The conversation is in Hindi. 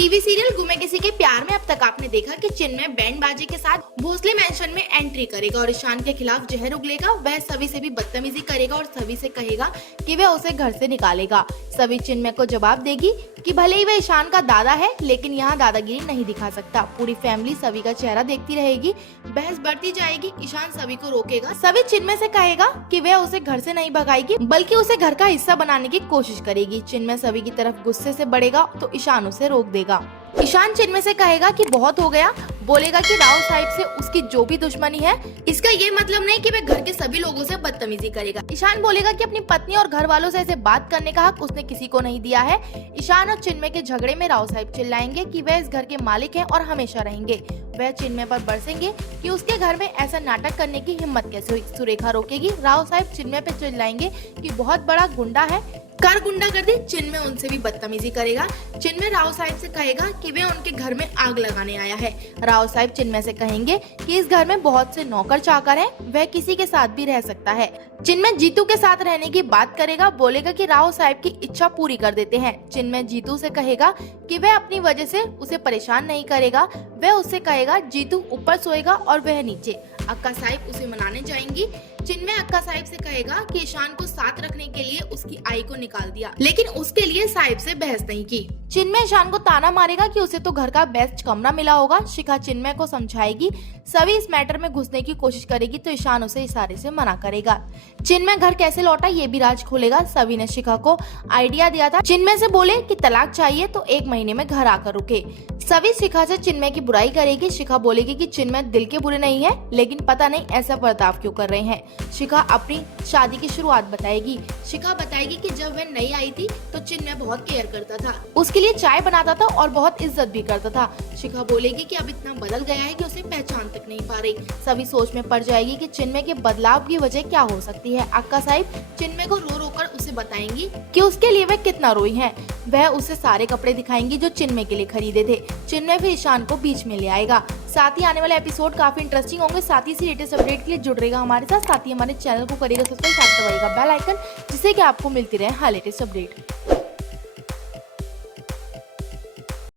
टीवी सीरियल गुमे किसी के प्यार में अब तक आपने देखा कि चिन्मय बैंड बाजी के साथ भोसले मैंशन में एंट्री करेगा और ईशान के खिलाफ जहर उगलेगा। वह सभी से भी बदतमीजी करेगा और सभी से कहेगा कि वह उसे घर से निकालेगा। सभी चिन्मय को जवाब देगी कि भले ही वह ईशान का दादा है लेकिन यहाँ दादागिरी नहीं दिखा सकता। पूरी फैमिली सभी का चेहरा देखती रहेगी। बहस बढ़ती जाएगी। ईशान सभी को रोकेगा। सभी चिन्मय से कहेगा कि वह उसे घर से नहीं भगाएगी बल्कि उसे घर का हिस्सा बनाने की कोशिश करेगी। चिन्मय सभी की तरफ गुस्से से बढ़ेगा तो ईशान उसे रोक देगा। ईशान चिन्मय से कहेगा कि बहुत हो गया। बोलेगा कि राव साहिब से उसकी जो भी दुश्मनी है इसका ये मतलब नहीं कि वह घर के सभी लोगों से बदतमीजी करेगा। ईशान बोलेगा कि अपनी पत्नी और घर वालों से ऐसे बात करने का हक उसने किसी को नहीं दिया है। ईशान और चिन्मय के झगड़े में राव साहिब चिल्लाएंगे कि वह इस घर के मालिक हैं और हमेशा रहेंगे। वह चिन्मय पर बरसेंगे कि उसके घर में ऐसा नाटक करने की हिम्मत कैसे हुई। सुरेखा रोकेगी। राव साहिब चिन्मय पे चिल्लाएंगे कि बहुत बड़ा गुंडा है, कर गुंडागर्दी। चिन्मय उनसे भी बदतमीजी करेगा। चिन्मय राव साहिब से कहेगा कि वह उनके घर में आग लगाने आया है। राव साहिब चिन्मय से कहेंगे कि इस घर में बहुत से नौकर चाकर हैं, वह किसी के साथ भी रह सकता है। चिन्मय जीतू के साथ रहने की बात करेगा। बोलेगा कि राव साहिब की इच्छा पूरी कर देते हैं। चिन्मय जीतू से कहेगा कि वह अपनी वजह से उसे परेशान नहीं करेगा। वह उससे कहेगा जीतू ऊपर सोएगा और वह नीचे। अक्का साहिब उसे मनाने जाएंगी। चिन्मय अक्का साहिब से कहेगा कि ईशान को साथ रखने के लिए उसकी आई को निकाल दिया लेकिन उसके लिए साहिब से बहस नहीं की। चिन्मय ईशान को ताना मारेगा कि उसे तो घर का बेस्ट कमरा मिला होगा। शिखा चिन्मय को समझाएगी। सभी इस मैटर में घुसने की कोशिश करेगी तो ईशान उसे इशारे से मना करेगा। चिन्मय घर कैसे लौटा ये भी राज खोलेगा। सभी ने शिखा को आइडिया दिया था। चिन्मय से बोले कि तलाक चाहिए तो 1 महीने में घर आकर रुके। सभी शिखा से चिन्मय की बुराई करेगी। शिखा बोलेगी कि चिन्मय दिल के बुरे नहीं है लेकिन पता नहीं ऐसा बर्ताव क्यों कर रहे हैं। शिखा अपनी शादी की शुरुआत बताएगी। शिखा बताएगी कि जब वह नई आई थी तो चिन्मय बहुत केयर करता था, उसके लिए चाय बनाता था और बहुत इज्जत भी करता था। शिखा बोलेगी कि अब इतना बदल गया है कि उसे पहचान तक नहीं पा रही। सभी सोच में पड़ जाएगी कि चिन्मय के बदलाव की वजह क्या हो सकती है। अक्का साहिब चिन्मय को रो रो कर उसे बताएंगी कि उसके लिए वह कितना रोई है। वह उसे सारे कपड़े दिखाएंगी जो चिन्मय के लिए खरीदे थे। चिन्मय फिर ईशान को बीच में ले आएगा। साथ ही आने वाले एपिसोड काफी इंटरेस्टिंग होंगे। साथ ही इसी लेटेस्ट अपडेट के लिए जुड़ रहेगा हमारे साथ ही हमारे चैनल को करेगा सब्सक्राइब, साथ दबाएगा बेल आइकन जिससे कि आपको मिलती रहे हर लेटेस्ट अपडेट।